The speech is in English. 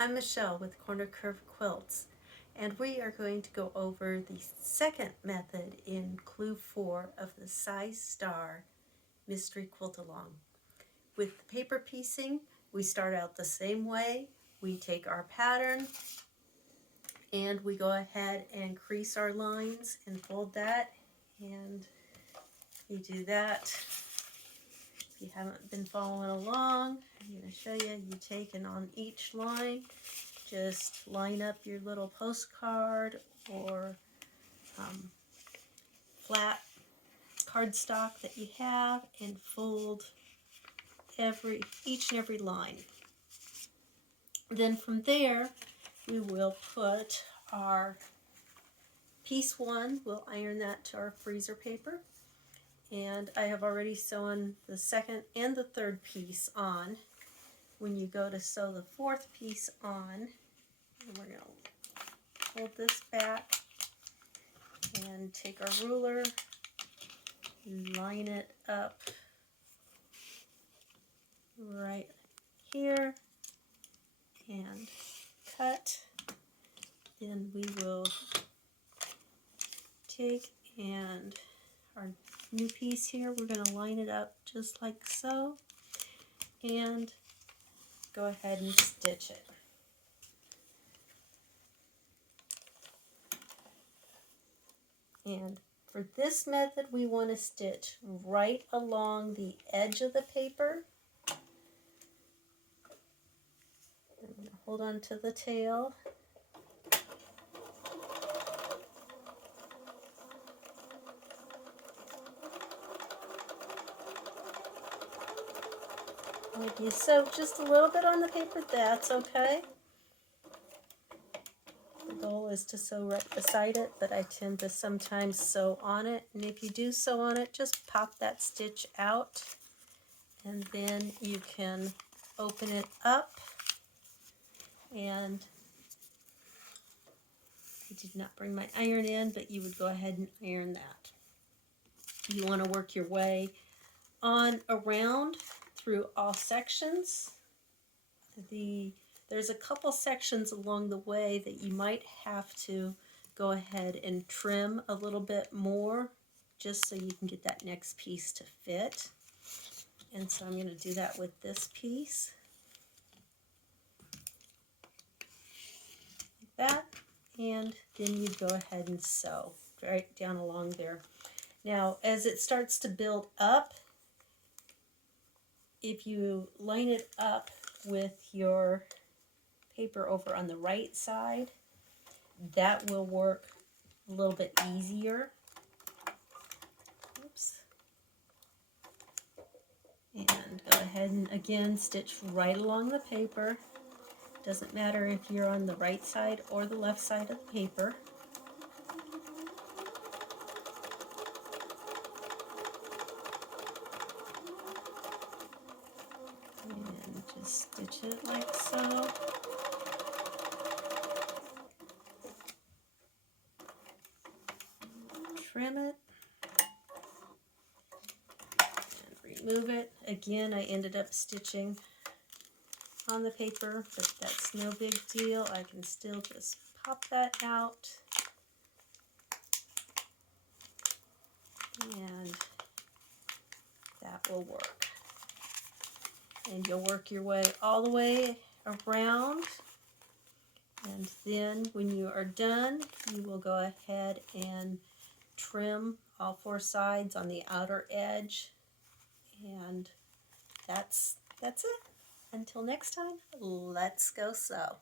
I'm Michelle with Corner Curve Quilts, and we are going to go over the second method in Clue 4 of the Size Star Mystery Quilt Along. With the paper piecing, we start out the same way. We take our pattern and we go ahead and crease our lines and fold that, and you do that. If you haven't been following along, I'm going to show you. You take and on each line, just line up your little postcard or flat cardstock that you have and fold each and every line. Then from there, we will put our piece 1, we'll iron that to our freezer paper. And I have already sewn the second and the third piece on. When you go to sew the fourth piece on, we're going to hold this back and take our ruler, line it up right here and cut. Then we will take and our new piece here, we're going to line it up just like so and go ahead and stitch it. And for this method, we want to stitch right along the edge of the paper. I'm going to hold on to the tail. If you sew just a little bit on the paper, that's okay. The goal is to sew right beside it, but I tend to sometimes sew on it. And if you do sew on it, just pop that stitch out, and then you can open it up. And I did not bring my iron in, but you would go ahead and iron that. You want to work your way on around through all sections. There's a couple sections along the way that you might have to go ahead and trim a little bit more just so you can get that next piece to fit. And so I'm going to do that with this piece. Like that. And then you go ahead and sew right down along there. Now, as it starts to build up, if you line it up with your paper over on the right side, that will work a little bit easier. Oops. And go ahead and again stitch right along the paper. Doesn't matter if you're on the right side or the left side of the paper. And just stitch it like so. Trim it and remove it. Again, I ended up stitching on the paper, but that's no big deal. I can still just pop that out and that will work. And you'll work your way all the way around, and then when you are done, you will go ahead and trim all 4 sides on the outer edge, and that's it. Until next time, let's go sew.